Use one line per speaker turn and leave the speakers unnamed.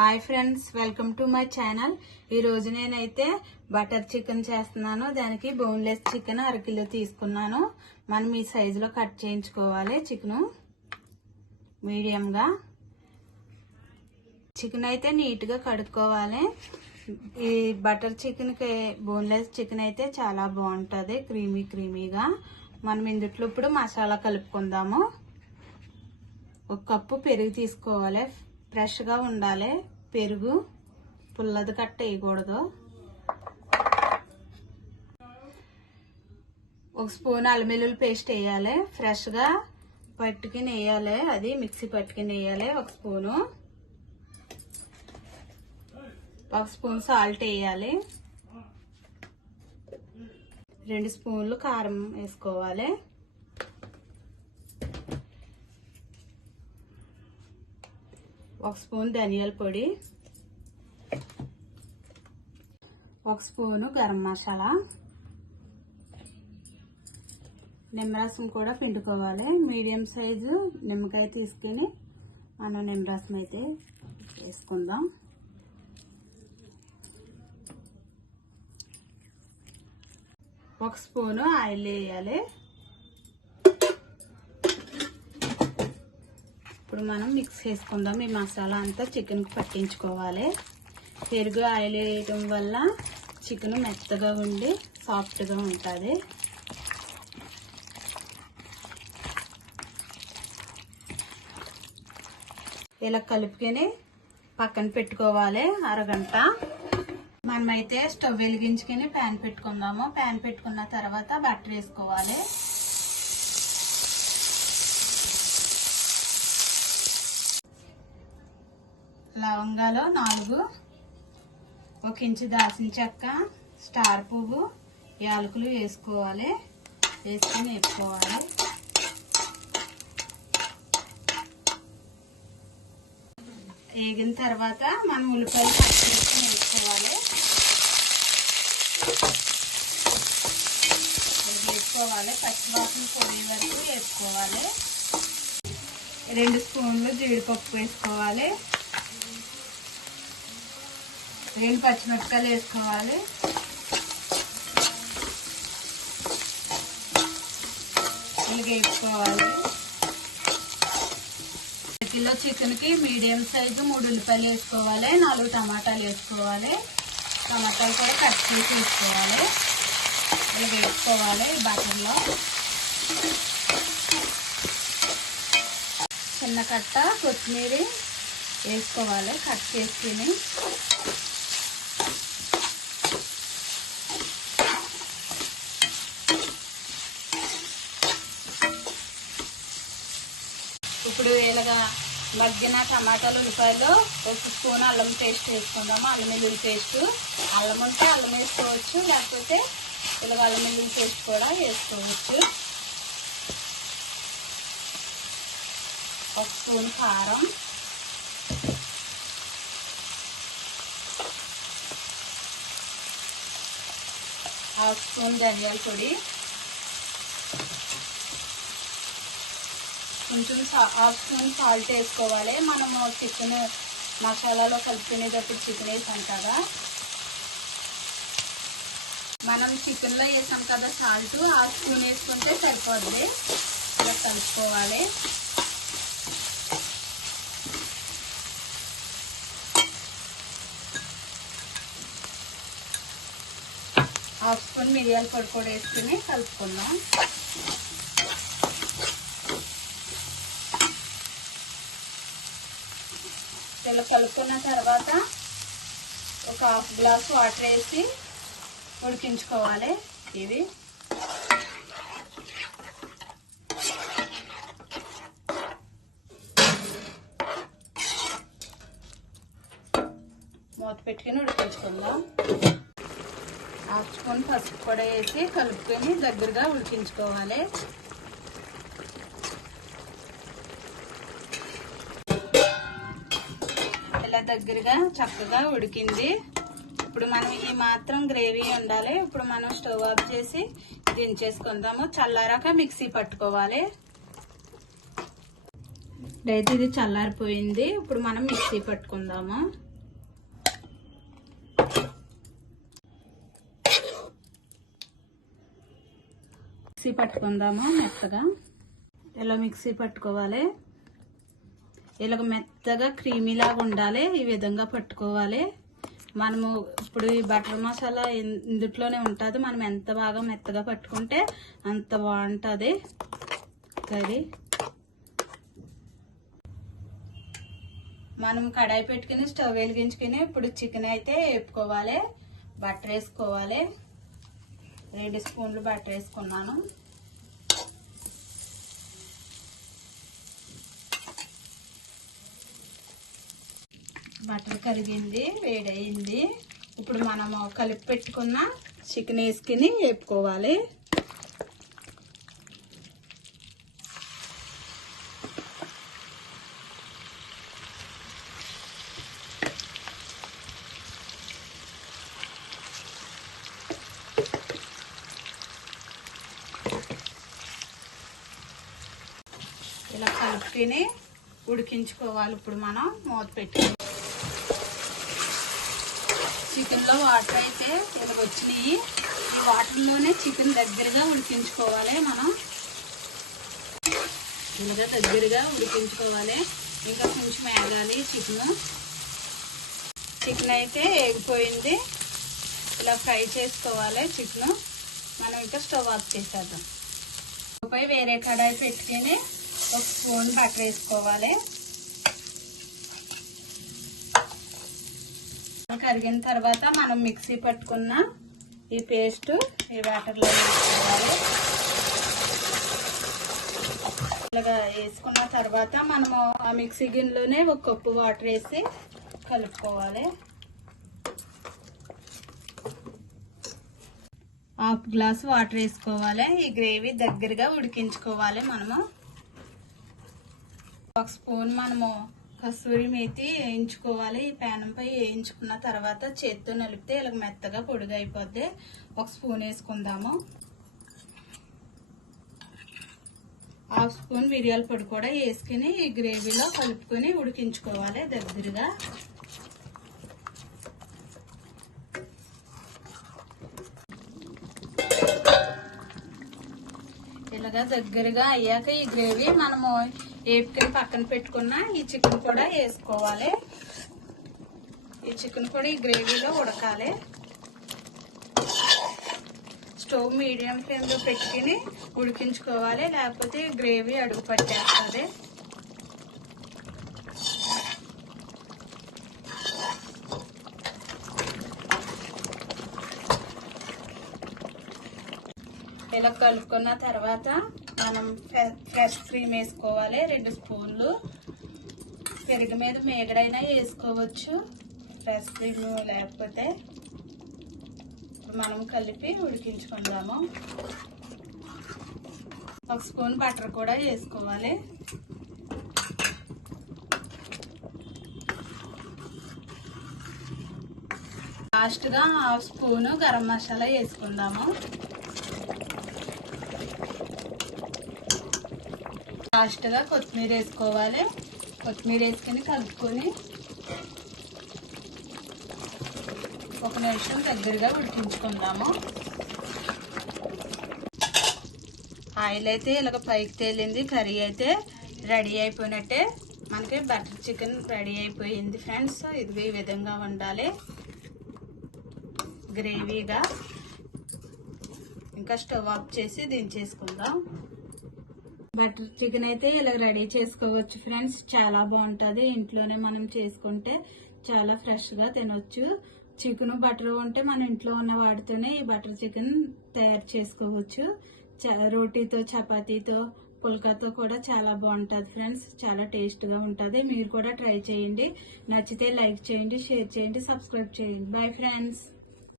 Hi friends welcome to my channel. ఈరోజు నేనైతే butter chicken చేస్తున్నాను. దానికి బోన్లెస్ చికెన్ అరకిలో తీసుకున్నాను. మనం ఈ సైజులో కట్ చేయించుకోవాలి చికెను. మీడియంగా. చికెన్ అయితే నీట్గా కడుక్కోవాలి. ఈ బటర్ చికెన్కి బోన్లెస్ చికెన్ అయితే చాలా బాగుంటుంది క్రీమీ క్రీమీగా. మనం ఇందుట్లో ఇప్పుడు మసాలా కలుపుకుందాము. ఒక కప్పు పెరుగు తీసుకోవాలి. ఫ్రెష్గా ఉండాలి. పెరుగు పుల్లది కట్ట వేయకూడదు ఒక స్పూన్ అల్లం పేస్ట్ వేయాలి. ఫ్రెష్గా పట్టుకుని వేయాలి అది మిక్సీ పట్టుకుని వేయాలి ఒక స్పూను. ఒక స్పూన్ సాల్ట్ వేయాలి. రెండు స్పూన్లు కారం వేసుకోవాలి. ఒక స్పూన్ ధనియాల పొడి ఒక స్పూను గరం మసాలా నిమ్మరసం కూడా పిండుకోవాలి. మీడియం సైజు నిమ్మకాయ తీసుకుని మనం నిమ్మరసం అయితే వేసుకుందాం. ఒక స్పూను ఆయిల్ వేయాలి. ఇప్పుడు మనం మిక్స్ చేసుకుందాం. ఈ మసాలా అంతా చికెన్కి పట్టించుకోవాలి. పెరుగు ఆయిల్ వేయటం వల్ల చికెన్ మెత్తగా ఉండి సాఫ్ట్గా ఉంటుంది. ఇలా కలుపుకొని పక్కన పెట్టుకోవాలి అరగంట. మనమైతే స్టవ్ వెలిగించుకొని ప్యాన్ పెట్టుకుందాము. ప్యాన్ పెట్టుకున్న తర్వాత బట్టర్ వేసుకోవాలి. లవంగాలు నాలుగు ఒక ఇంచు దాల్చిన చెక్క స్టార్ పువ్వు యాలకులు వేసుకోవాలి. వేసుకొని వేసుకోవాలి వేగిన తర్వాత మనం ఉల్లిపాయలు కట్ చేసుకుని వేసుకోవాలి. వేసుకోవాలి. పచ్చివాసన పొడి వరకు వేసుకోవాలి. రెండు స్పూన్లు జీడిపప్పు వేసుకోవాలి. రెండు పచ్చిమిరపకాయలు వేసుకోవాలి. ఇలాగే వేసుకోవాలి. కిలో చికెన్కి మీడియం సైజు మూడు ఉల్లిపాయలు వేసుకోవాలి నాలుగు టమాటాలు వేసుకోవాలి. టమాటాలు కూడా కట్ చేసి వేసుకోవాలి. ఇలా వేసుకోవాలి బటర్లో. చిన్న కట్ట కొత్తిమీర వేసుకోవాలి కట్ చేసుకుని ఇప్పుడు ఇలాగా మగ్గిన టమాటాలు ఉల్లిపాయలు ఒక స్పూన్ అల్లం పేస్ట్ వేసుకుందాము. అల్లం వెల్లుల్లి పేస్ట్. అల్లం ఉంటే అల్లం వేసుకోవచ్చు లేకపోతే ఇలా అల్లం వెల్లుల్లి పేస్ట్ కూడా వేసుకోవచ్చు. ఒక స్పూన్ కారం. హాఫ్ స్పూన్ ధనియాల పొడి. కొంచెం హాఫ్ స్పూన్ సాల్ట్ వేసుకోవాలి. మనము చికెన్ మసాలాలో కలుపుకునేటప్పుడు చికెన్ వేసాం కదా. మనం చికెన్లో వేసాం కదా సాల్ట్. హాఫ్ స్పూన్ వేసుకుంటే సరిపోద్ది. ఇలా కలుపుకోవాలి. హాఫ్ స్పూన్ మిరియాల పొడి కూడా వేసుకుని కలుపుకుందాం. ఇలా కలుపుకున్న తర్వాత ఒక హాఫ్ గ్లాస్ వాటర్ వేసి ఉడికించుకోవాలి. ఇవి మూత పెట్టుకుని ఉడికించుకుందాం. ఆపుచుకొని పసుపు కూడా వేసి కలుపుకొని దగ్గరగా ఉడికించుకోవాలి. దగ్గరగా చక్కగా ఉడికింది. ఇప్పుడు మనం ఈ మాత్రం గ్రేవీ ఉండాలి. ఇప్పుడు మనం స్టవ్ ఆఫ్ చేసి దించేసుకుందాము. చల్లారాక మిక్సీ పట్టుకోవాలి. అయితే ఇది చల్లారిపోయింది. ఇప్పుడు మనం మిక్సీ పట్టుకుందాము. మిక్సీ పట్టుకుందాము మెత్తగా. ఎలా మిక్సీ పట్టుకోవాలి? ఇలాగ మెత్తగా క్రీమీలాగా ఉండాలి. ఈ విధంగా పట్టుకోవాలి. మనము ఇప్పుడు ఈ బటర్ మసాలా ఇందుట్లోనే ఉంటుంది. మనం ఎంత బాగా మెత్తగా పట్టుకుంటే అంత బాగుంటుంది. కర్రీ మనం కడాయి పెట్టుకుని స్టవ్ వెలిగించుకుని ఇప్పుడు చికెన్ అయితే వేపుకోవాలి. బటర్ వేసుకోవాలి. రెండు స్పూన్లు బటర్ వేసుకున్నాను. బటర్ కరిగింది వేడయింది. ఇప్పుడు మనము కలిపి పెట్టుకున్న చికెన్ వేసుకుని వేపుకోవాలి. ఇలా కలుపుకొని ఉడికించుకోవాలి. ఇప్పుడు మనం మూత పెట్టుకోవాలి చికెన్లో వాటర్ అయితే ఇలా వచ్చినాయి ఈ వాటర్లోనే చికెన్ దగ్గరగా ఉడికించుకోవాలి మనం. ఇలాగా దగ్గరగా ఉడికించుకోవాలి. ఇంకా కొంచెం వేగాలి చికెన్. చికెన్ అయితే వేగిపోయింది ఇలా ఫ్రై చేసుకోవాలి చికెన్. మనం ఇంకా స్టవ్ ఆఫ్ చేసేద్దాం. పై వేరే కడాయి పెట్టుకొని ఒక స్పూన్ బటర్ వేసుకోవాలి. కరిగిన తర్వాత మనం మిక్సీ పట్టుకున్న ఈ పేస్ట్ ఈ వాటర్లో వేసుకోవాలి. ఇలాగా వేసుకున్న తర్వాత మనము ఆ మిక్సీ గిన్నెలోనే ఒక కప్పు వాటర్ వేసి కలుపుకోవాలి. హాఫ్ గ్లాస్ వాటర్ వేసుకోవాలి. ఈ గ్రేవీ దగ్గరగా ఉడికించుకోవాలి మనము. ఒక స్పూన్ మనము కస్తూరి మేతి వేయించుకోవాలి. ఈ ప్యానంపై వేయించుకున్న తర్వాత చేత్తో నలిపితే ఇలా మెత్తగా పొడిగా అయిపోద్ది. ఒక స్పూన్ వేసుకుందాము. హాఫ్ స్పూన్ మిరియాల పొడి కూడా వేసుకుని ఈ గ్రేవీలో కలుపుకొని ఉడికించుకోవాలి దగ్గరగా. ఇలాగా దగ్గరగా అయ్యాక ఈ గ్రేవీ మనము వేపుకొని పక్కన పెట్టుకున్న ఈ చికెన్ కూడా వేసుకోవాలి. ఈ చికెన్ కూడా ఈ గ్రేవీలో ఉడకాలి. స్టవ్ మీడియం ఫ్లేమ్లో పెట్టుకుని ఉడికించుకోవాలి లేకపోతే గ్రేవీ అడుగు పట్టేస్తుంది. ఇలా కలుపుకున్న తర్వాత మనం ఫ్రెష్ క్రీమ్ వేసుకోవాలి రెండు స్పూన్లు. పెరుగు మీద మేగడైనా వేసుకోవచ్చు ఫ్రెష్ క్రీమ్ లేకపోతే. మనం కలిపి ఉడికించుకుందాము. ఒక స్పూన్ బటర్ కూడా వేసుకోవాలి. లాస్ట్గా హాఫ్ స్పూను గరం మసాలా వేసుకుందాము. లాస్ట్గా కొత్తిమీర వేసుకోవాలి. కొత్తిమీర వేసుకొని కలుపుకొని ఒక నిమిషం దగ్గరగా ఉడికించుకుందాము. ఆయిల్ అయితే ఇలాగ పైకి తేలింది కర్రీ అయితే రెడీ అయిపోయినట్టే. మనకి బటర్ చికెన్ రెడీ అయిపోయింది ఫ్రెండ్స్. ఇది ఈ విధంగా ఉండాలి గ్రేవీగా. ఇంకా స్టవ్ ఆఫ్ చేసి దించేసుకుందాం. బటర్ చికెన్ అయితే ఇలా రెడీ చేసుకోవచ్చు ఫ్రెండ్స్. చాలా బాగుంటుంది. ఇంట్లోనే మనం చేసుకుంటే చాలా ఫ్రెష్గా తినొచ్చు. చికెన్ బటర్ ఉంటే మన ఇంట్లో ఉన్న వాటితోనే ఈ బటర్ చికెన్ తయారు చేసుకోవచ్చు. చ- రోటీతో చపాతీతో పుల్కాతో కూడా చాలా బాగుంటుంది ఫ్రెండ్స్. చాలా టేస్ట్గా ఉంటుంది. మీరు కూడా ట్రై చేయండి. నచ్చితే లైక్ చేయండి షేర్ చేయండి సబ్స్క్రైబ్ చేయండి. Bye friends.